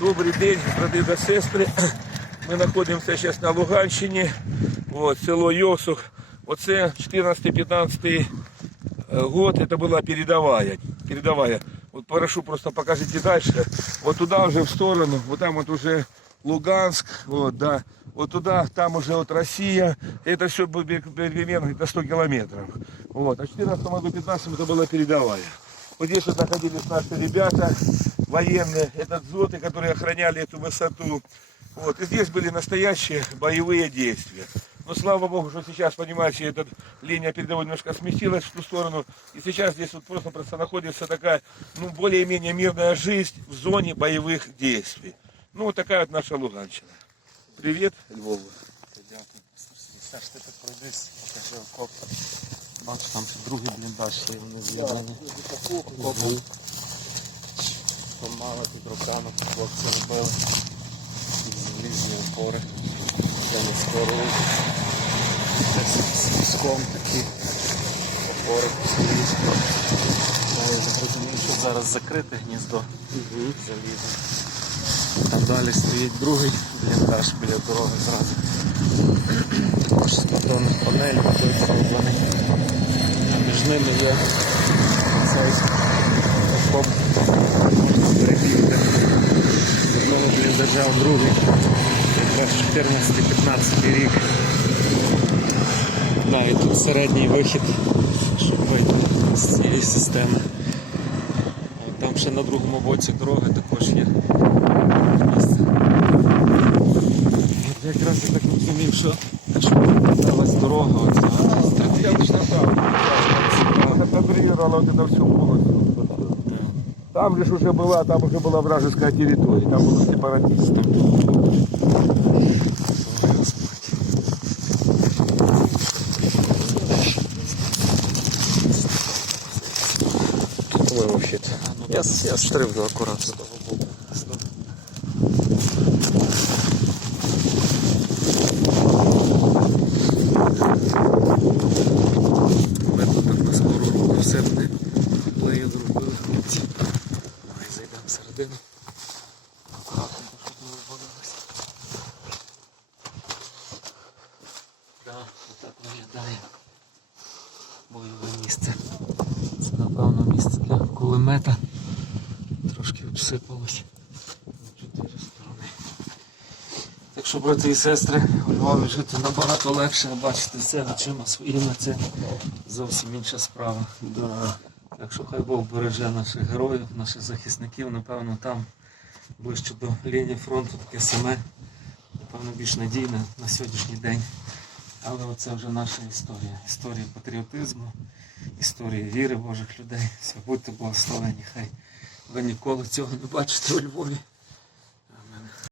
Добрий день, брати та сестри. Ми знаходимося зараз на Луганщині. От, село Йосух. Оце 14-15 год, это была передовая. Передовая. Вот прошу, просто покажите дальше. Вот туда уже в сторону, вот там вот уже Луганск, вот, да. Вот туда, там уже вот Россия. Это все примерно до 100 километров. Вот. А в 14 году, 15 это была передовая. Вот здесь вот находились наши ребята военные, это дзоты, которые охраняли эту высоту. Вот. И здесь были настоящие боевые действия. Но слава богу, что сейчас, понимаете, эта линия передовой немножко сместилась в ту сторону. И сейчас здесь вот просто, просто находится такая, ну, более-менее мирная жизнь в зоне боевых действий. Ну, вот такая вот наша Луганщина. Привет, Львову. Дякую. Саш, ти так пройдись, покажи окоп. Бачиш, там ще другий бліндаж, ще й вони з'єднані. Помало під руками хлопці робили. Залізні опори. Не скоро. З піском такі опори. Я зрозумів, що зараз закрите гніздо залізне. Там далі стоїть другий бліндаж біля дороги зразу. Також з бетонних панелей той зроблений. Між ними є бліндажа в другий. Якраз 14-15 рік. Да, і тут середній вихід, щоб вийти з цієї системи. Там ще на другому боці дороги також є місце. От якраз я так розумів, що якщо дорога, от зараз Я точно сам. Она контролировала Там лишь уже была, там уже была вражеская территория, там были сепаратисты. Ой, вообще-то. Я, я стрибну аккуратно. Да, отак виглядає бойове місце. Це напевно місце для кулемета. Трошки обсипалось на чотири сторони. Так що, брати і сестри, у Львові жити набагато легше, бачити все очима своїми, це зовсім інша справа. Так що хай Бог береже наших героїв, наших захисників, напевно, там ближче до лінії фронту таке саме, напевно, більш надійне на сьогоднішній день. Але оце вже наша історія. Історія патріотизму, історія віри Божих людей. Все, будьте благословені. Хай ви ніколи цього не бачите у Львові.